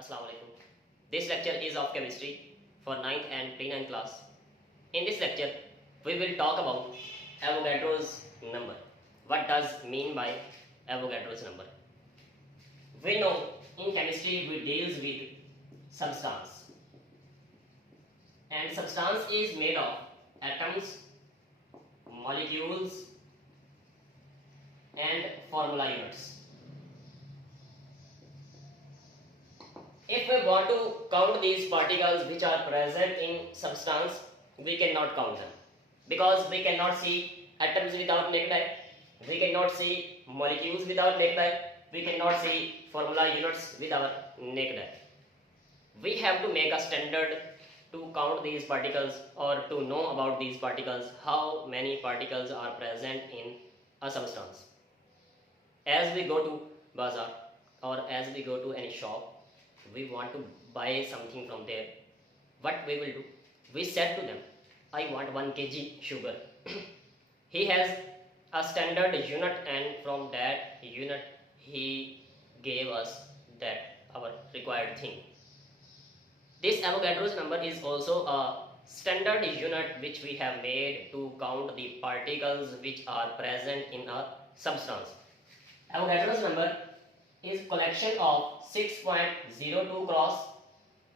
Assalamu alaikum. This lecture is of chemistry for 9th and pre-9 class. In this lecture, we will talk about Avogadro's number. What does mean by Avogadro's number? We know in chemistry we deals with substance, and substance is made of atoms, molecules, and formula units. If we want to count these particles which are present in substance, we cannot count them because we cannot see atoms without naked eye, we cannot see molecules without naked eye, we cannot see formula units with our naked eye. We have to make a standard to count these particles or to know about these particles, how many particles are present in a substance. As we go to bazaar or as we go to any shop, we want to buy something from there. What we will do? We said to them, I want 1 kg sugar. He has a standard unit, and from that unit he gave us that our required thing. This Avogadro's number is also a standard unit which we have made to count the particles which are present in a substance. Avogadro's number is collection of 6.02 cross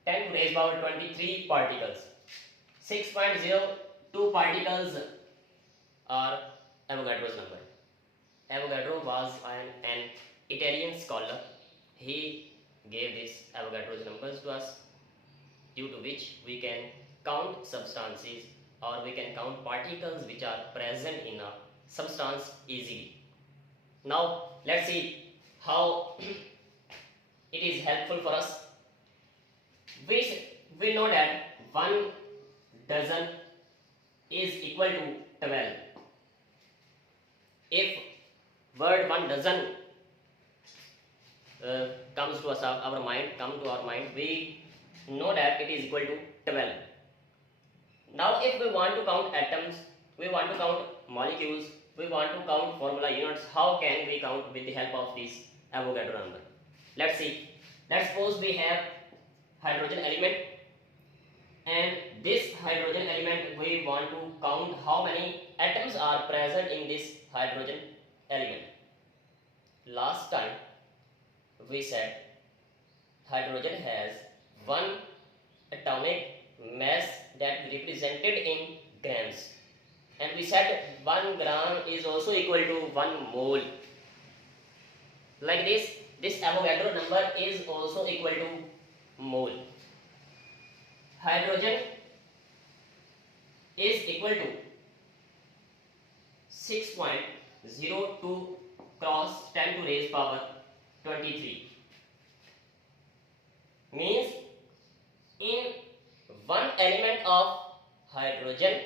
10 to the raised power 23 particles. 6.02 particles are Avogadro's number. Avogadro was an Italian scholar. He gave this Avogadro's numbers to us, due to which we can count substances or we can count particles which are present in a substance easily. Now let's see how it is helpful for us. We know that 1 dozen is equal to 12. If word 1 dozen comes to us our mind, we know that it is equal to 12. Now if we want to count atoms, we want to count molecules, we want to count formula units, how can we count with the help of this Avogadro number? Let's see. Let's suppose we have hydrogen element, and this hydrogen element we want to count how many atoms are present in this hydrogen element. Last time we said hydrogen has 1 atomic mass that we represented in grams, and we said 1 gram is also equal to 1 mole. Like this Avogadro number is also equal to mole. Hydrogen is equal to 6.02 cross 10 to the raised power 23. Means in 1 element of hydrogen,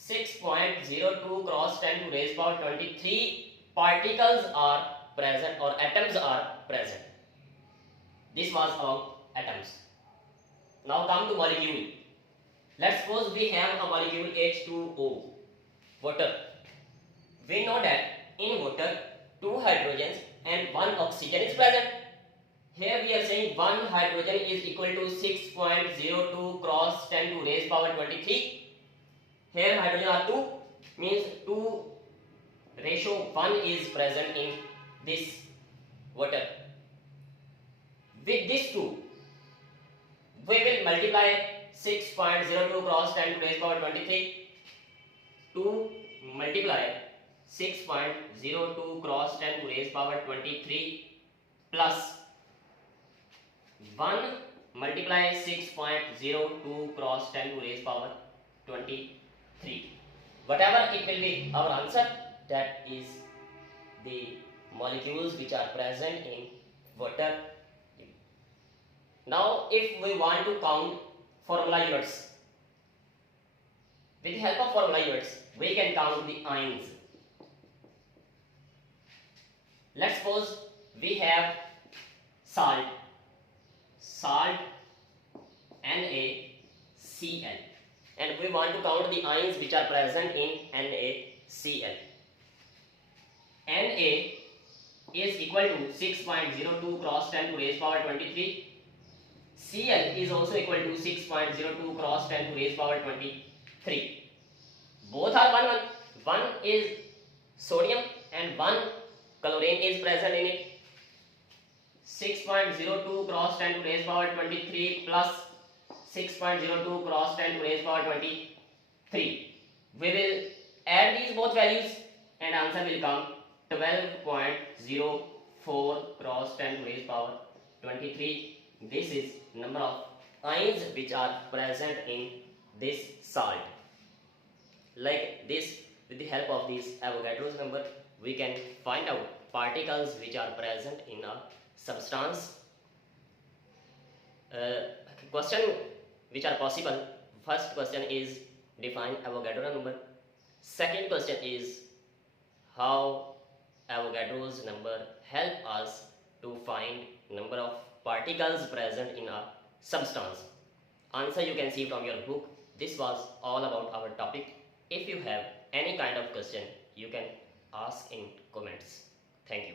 6.02 cross 10 to the raised power 23 particles are present or atoms are present. This was about atoms. Now come to molecule. Let's suppose we have a molecule H2O, water. We know that in water 2 hydrogens and 1 oxygen is present. Here we are saying 1 hydrogen is equal to 6.02 cross 10 to the raised power 23. Here hydrogen are 2, means 2 ratio 1 is present in this water. With this 2, we will multiply 6.02 cross 10 to the raised power 23. 2 multiply 6.02 cross 10 to the raised power 23 plus 1 multiply 6.02 cross 10 to the raised power 23. Whatever it will be our answer, that is the molecules which are present in water. Now if we want to count formula units, with the help of formula units we can count the ions. Let's suppose we have salt NaCl, and we want to count the ions which are present in NaCl. Na is equal to 6.02 cross 10 to the raised power 23 Cl is also equal to 6.02 cross 10 to raise power 23. Both are 1 1. One is sodium and one chlorine is present in it. 6.02 cross 10 to raise power 23 plus 6.02 cross 10 to raise power 23. We will add these both values and answer will come 12.04 cross 10 to raise power 23. This is number of ions which are present in this salt. Like this, with the help of this Avogadro's number, we can find out particles which are present in a substance. Question which are possible. First question is define Avogadro number. Second question is how Avogadro's number help us to find number of particles present in a substance. Answer you can see from your book. This was all about our topic. If you have any kind of question, you can ask in comments. Thank you.